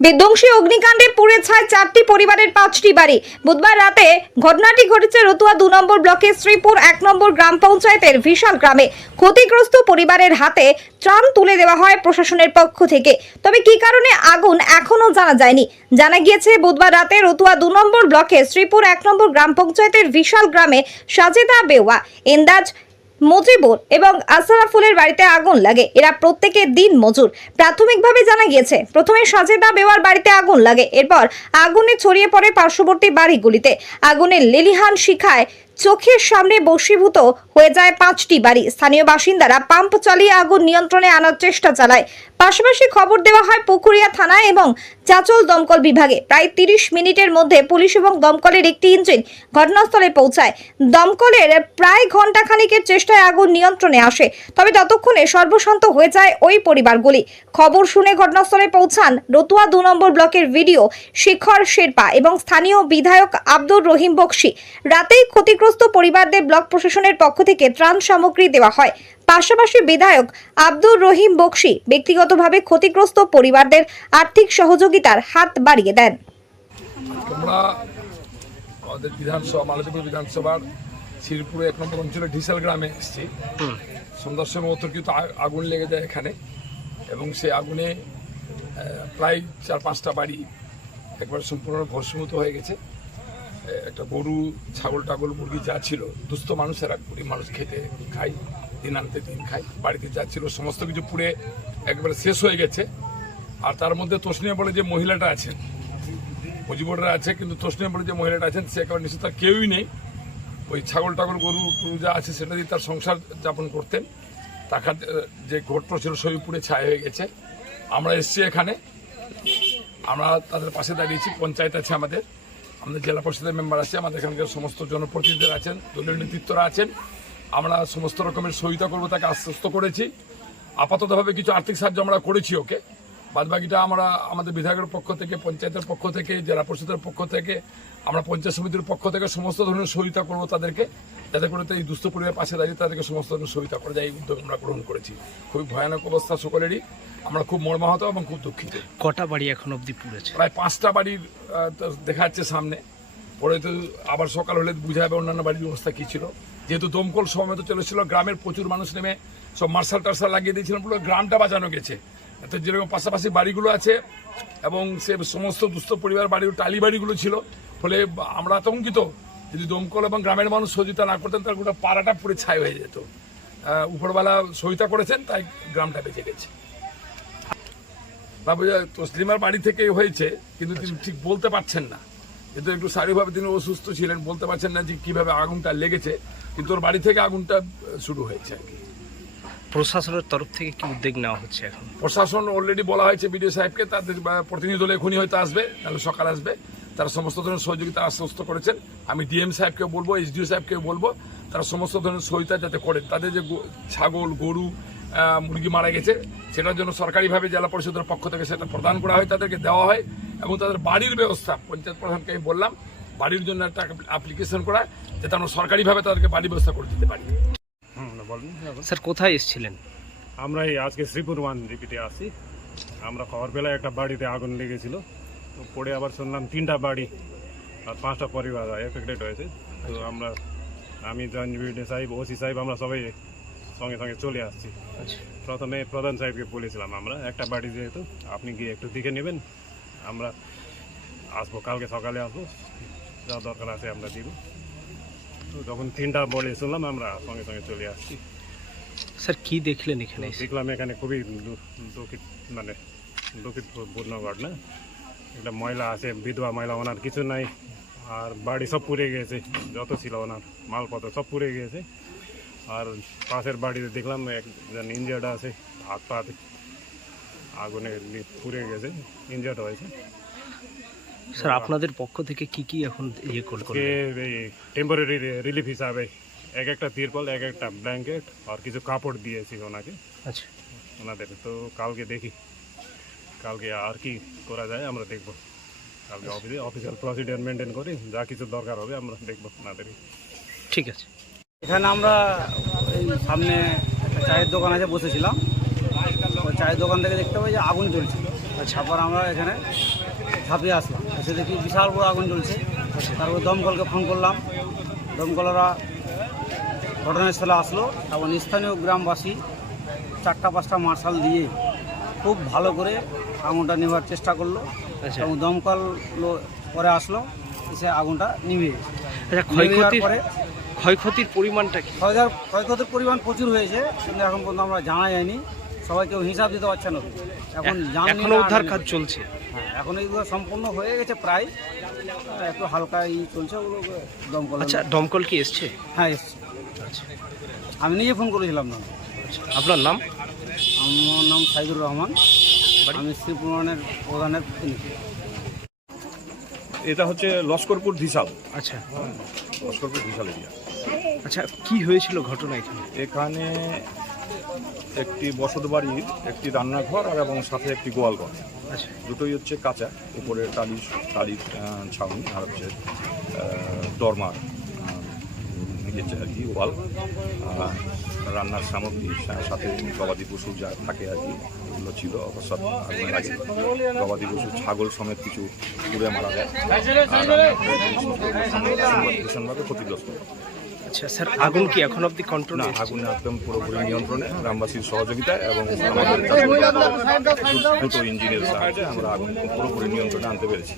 বিধ্বংসী অগ্নিকাণ্ডে পুড়ে ছাই 4টি পরিবারের 5টি বাড়ি। বুধবার রাতে ঘটনাটি ঘটেছে রতুয়া 2 নম্বর ব্লকের শ্রীপুর 1 নম্বর গ্রাম পঞ্চায়েতের বিশাল গ্রামে। ক্ষতিগ্রস্ত পরিবারের হাতে ত্রাণ তুলে দেওয়া হয় প্রশাসনের পক্ষ থেকে। তবে কি কারণে আগুন এখনো জানা যায়নি। জানা গিয়েছে বুধবার রাতে রতুয়া 2 নম্বর ব্লকের শ্রীপুর 1 নম্বর গ্রাম পঞ্চায়েতের বিশাল গ্রামে সাজেদা বেওয়া, ইন্দাজ, মজিবুর এবং আশরাফুলের বাড়িতে আগুন লাগে। এরা প্রত্যেকে দিন মজুর। প্রাথমিকভাবে জানা গিয়েছে প্রথমে সাজেদা বেওয়ার বাড়িতে আগুন লাগে, এরপর আগুনে ছড়িয়ে পড়ে পার্শ্ববর্তী বাড়িগুলিতে। আগুনের লেলিহান শিখায় চোখের সামনে বশীভূত হয়ে যায় 5টি বাড়ি। স্থানীয় বাসিন্দারা পাম্প চালিয়ে আগুন নিয়ন্ত্রণে আনার চেষ্টা চালায়। পাশাপাশি খবর দেওয়া হয় পুকুরিয়া থানায় এবং চাঁচল দমকল বিভাগে। প্রায় 30 মিনিটের মধ্যে পুলিশ এবং দমকলের একটি ইঞ্জিন ঘটনাস্থলে পৌঁছায়। দমকলের প্রায় ঘণ্টাখানিকের চেষ্টায় আগুন নিয়ন্ত্রণে আসে, তবে ততক্ষণে সর্বশান্ত হয়ে যায় ওই পরিবারগুলি। খবর শুনে ঘটনাস্থলে পৌঁছান রতুয়া 2 নম্বর ব্লকের ভিডিও শেখর শেরপা এবং স্থানীয় বিধায়ক আব্দুর রহিম বক্সি। রাতেই ক্ষতিগ্রস্ত পরিবারদের ব্লক প্রশাসনের পক্ষ থেকে ত্রাণ সামগ্রী দেওয়া হয়। পাশাপাশি বিধায়ক আব্দুর রহিম বক্সি ব্যক্তিগতভাবে ক্ষতিগ্রস্ত পরিবারদের আর্থিক সহযোগিতার হাত বাড়িয়ে দেন। আমরা আমাদের বিধানসভা মালতীপুর বিধানসভার শ্রীপুরে 1 নম্বর অঞ্চলের ঢিসাল গ্রামে এসেছি। সন্ধ্যার সময় অতর্কিত আগুন লেগে যায় এখানে, এবং সেই আগুনে প্রায় 4-5টা বাড়ি একবার সম্পূর্ণ ভস্মীভূত হয়ে গেছে। একটা গরু, ছাগল টাগল, মুরগি যা ছিল, দুস্থ মানুষেরা, গরিব মানুষ খেতে খায়, দিন আনতে দিন খায়, বাড়িতে যা ছিল সমস্ত কিছু পুড়ে একবারে শেষ হয়ে গেছে। আর তার মধ্যে তোষনিয়া বলে যে মহিলাটা আছেন, মজিবররা আছে, কিন্তু তোষনিয়া বলে যে মহিলাটা আছেন সে একেবারে নিশ্চিত তার কেউই নেই। ওই ছাগল টাগল, গরু টরু যা আছে সেটা দিয়ে তার সংসার যাপন করতেন। টাকা যে ঘটনা ছিল সবই পুড়ে ছাই হয়ে গেছে। আমরা এসছি এখানে, আমরা তাদের পাশে দাঁড়িয়েছি। পঞ্চায়েত আছে, আমাদের জেলা পরিষদের মেম্বার আছে, আমাদের এখানকার সমস্ত জনপ্রতিনিধিরা আছেন, দলীয় নেতৃত্বরা আছেন। আমরা সমস্ত রকমের সহায়তা করবো, তাকে আশ্বস্ত করেছি। আপাততভাবে কিছু আর্থিক সাহায্য আমরা করেছি ওকে। বাদবাকিটা আমরা আমাদের বিধায়কের পক্ষ থেকে, পঞ্চায়েতের পক্ষ থেকে, জেলা পরিষদের পক্ষ থেকে, আমরা পঞ্চায়েত সমিতির পক্ষ থেকে সমস্ত ধরনের সহায়তা করবো তাদেরকে, যাতে করে এই দুস্থ পরিবারের পাশে দাঁড়িয়ে তাদেরকে সমস্ত ধরনের সহায়তা করে যায়। এই উদ্যোগ আমরা গ্রহণ করেছি। খুবই ভয়ানক অবস্থা সকলেরই, আমরা খুব মর্মাহত এবং খুব দুঃখিত। কটা বাড়ি এখন অবধি পুড়েছে? প্রায় 5টা বাড়ির দেখা যাচ্ছে সামনে। পরে তো আবার সকাল হলে বোঝা যাবে অন্যান্য বাড়ির অবস্থা কী ছিল। যেহেতু দমকল সমেত চলেছিল, গ্রামের প্রচুর মানুষ নেমে সব মার্শাল টার্শাল লাগিয়ে দিয়েছিলেন, পুরো গ্রামটা বাঁচানো গেছে। তো যেরকম পাশাপাশি বাড়িগুলো আছে এবং সে সমস্ত দুস্থ পরিবার বাড়ির টালি বাড়িগুলো ছিল, ফলে আমরা আতঙ্কিত। যদি দমকল এবং গ্রামের মানুষ সহযোগিতা না করতেন তাহলে গোটা পাড়াটা পুরো ছাই হয়ে যেত। উপরবেলা সহায়তা করেছেন, তাই গ্রামটা বেঁচে গেছে। বাবু তসলিমার বাড়ি থেকে হয়েছে, কিন্তু তিনি ঠিক বলতে পারছেন না, কিন্তু একটু শারীরিকভাবে তিনি অসুস্থ ছিলেন, বলতে পারছেন না যে কিভাবে আগুনটা লেগেছে, কিন্তু ওর বাড়ি থেকে আগুনটা শুরু হয়েছে আর কি। প্রশাসনের তরফ থেকে কি উদ্যোগ নেওয়া হচ্ছে এখন? প্রশাসন অলরেডি বলা হয়েছে বিডিও সাহেবকে, তাদের প্রতিনিধি দল এখনই হয়তো আসবে, তাহলে সকাল আসবে। তারা সমস্ত ধরনের সহযোগিতা আশ্বস্ত করেছেন। আমি ডিএম সাহেবকে বলবো, এসডিও সাহেবকে বলবো, তারা সমস্ত ধরনের সহায়তা যাতে করেন। তাদের যে ছাগল, গরু, মুরগি মারা গেছে, সেটার জন্য সরকারিভাবে জেলা পরিষদের পক্ষ থেকে সেটা প্রদান করা হয়, তাদেরকে দেওয়া হয়। এবং তাদের বাড়ির ব্যবস্থা, পঞ্চায়েত প্রধানকে আমি বললাম বাড়ির জন্য একটা অ্যাপ্লিকেশন করা, যাতে আমরা সরকারিভাবে তাদেরকে বাড়ির ব্যবস্থা করে দিতে পারি। স্যার কোথায় এসেছিলেন? আমরা এই আজকে শ্রীপুর 1 জিপিতে আসি। আমরা খবর পেলাম একটা বাড়িতে আগুন লেগেছিল, তো পরে আবার শুনলাম 3টা বাড়ি আর 5টা পরিবার এফেক্টেড হয়েছে। তো আমি জয়েন্ট বিডিও সাহেব, ওসি সাহেব, আমরা সবাই সঙ্গে সঙ্গে চলে আসছি। প্রথমে প্রধান সাহেবকে বলেছিলাম আমরা, একটা বাড়ি যেহেতু আপনি গিয়ে একটু দেখে নেবেন, আমরা আসবো, কালকে সকালে আসবো, যা দরকার আছে আমরা দিব। তো যখন 3টা বলে শুনলাম, আমরা সঙ্গে সঙ্গে চলে আসছি। স্যার কি দেখলেন এখানে? দেখলাম এখানে খুবই দুঃখিতপূর্ণ ঘটনা। একটা মহিলা আছে, বিধবা মহিলা, ওনার কিছু নাই, আর বাড়ি সব পুড়ে গিয়েছে, যত ছিল ওনার মালপত্র সব পুড়ে গিয়েছে। আর পাশের বাড়িতে দেখলাম একজন ইনজার্ড আছে, হাত পা আগুনে পুড়ে গেছে, ইনজার্ড হয়েছে। স্যার আপনাদের পক্ষ থেকে কি কি এখন ইয়ে করলেন? টেম্পোরারি রিলিফ হিসাবে একটা তিরপল, একটা ব্ল্যাঙ্কেট আর কিছু কাপড় দিয়েছি ওনাকে। আচ্ছা, ওনাদের তো কালকে দেখি, কালকে আর কি করা যায় আমরা দেখবো। কালকে অফিসিয়াল প্রসিডিওর মেনটেন করি, যা কিছু দরকার হবে আমরা দেখবো ওনাদেরই। ঠিক আছে। এখানে আমরা এই সামনে একটা চায়ের দোকান আছে, বসেছিলাম। ওই চায়ের দোকান থেকে দেখতে পাই যে আগুন জ্বলছে। তারপর আমরা এখানে ঝাঁপিয়ে আসলাম, এসে দেখি বিশাল বড় আগুন জ্বলছে। তারপর দমকলকে ফোন করলাম, দমকলরা ঘটনাস্থলে আসলো এবং স্থানীয় গ্রামবাসী 4-5টা মার্শাল দিয়ে খুব ভালো করে আগুনটা নেভার চেষ্টা করলো আচ্ছা এবং দমকল পরে আসলো, এসে আগুনটা নিভে গেছে। আচ্ছা নিভে যাওয়ার পরে ক্ষয়ক্ষতির পরিমাণটা কি? ক্ষয়ক্ষতির পরিমাণ প্রচুর হয়েছে, কিন্তু এখন পর্যন্ত আমরা জানা যায়নি, সবাই কেউ হিসাব দিতে পারছে না। এখন জানি এখনো না, উদ্ধার কাজ চলছে। হ্যাঁ, এখন এইগুলো সম্পূর্ণ হয়ে গেছে প্রায়, একটু হালকা চলছে ওগুলো দমকল। আচ্ছা দমকল কি এসছে? হ্যাঁ এসছে, আচ্ছা আমি নিজে ফোন করেছিলাম না। আচ্ছা আপনার নাম? আমার নাম সাইদুর রহমান, আমি শ্রীপুরানের প্রধানের প্রতিনিধি। এটা হচ্ছে লস্করপুর ধিসাল, আচ্ছা লস্করপুর ধিসাল এরিয়া। আচ্ছা কি হয়েছিল ঘটনা এখানে? এখানে একটি বসত বাড়ির একটি রান্নাঘর আর এবং সাথে একটি গোয়ালঘর, আচ্ছা দুটোই হচ্ছে কাঁচা, উপরে টালির ছাউনি আর হচ্ছে দরমার নিচে আর কি ওয়াল। রান্নার সামগ্রী সাথে গবাদি পশু যা থাকে আর কি এগুলো ছিল, অবসর আগুন লাগে। গবাদি পশু ছাগল সমেত কিছু পুড়ে মারা যায় আর ভীষণভাবে ক্ষতিগ্রস্ত। আচ্ছা স্যার আগুন কি এখন অবধি কন্ট্রোল? না, আগুন একদম পুরোপুরি নিয়ন্ত্রণে, গ্রামবাসীর সহযোগিতায় এবং আমাদের দ্রুত ইঞ্জিনের সাহায্যে আমরা আগুন পুরোপুরি নিয়ন্ত্রণে আনতে পেরেছি।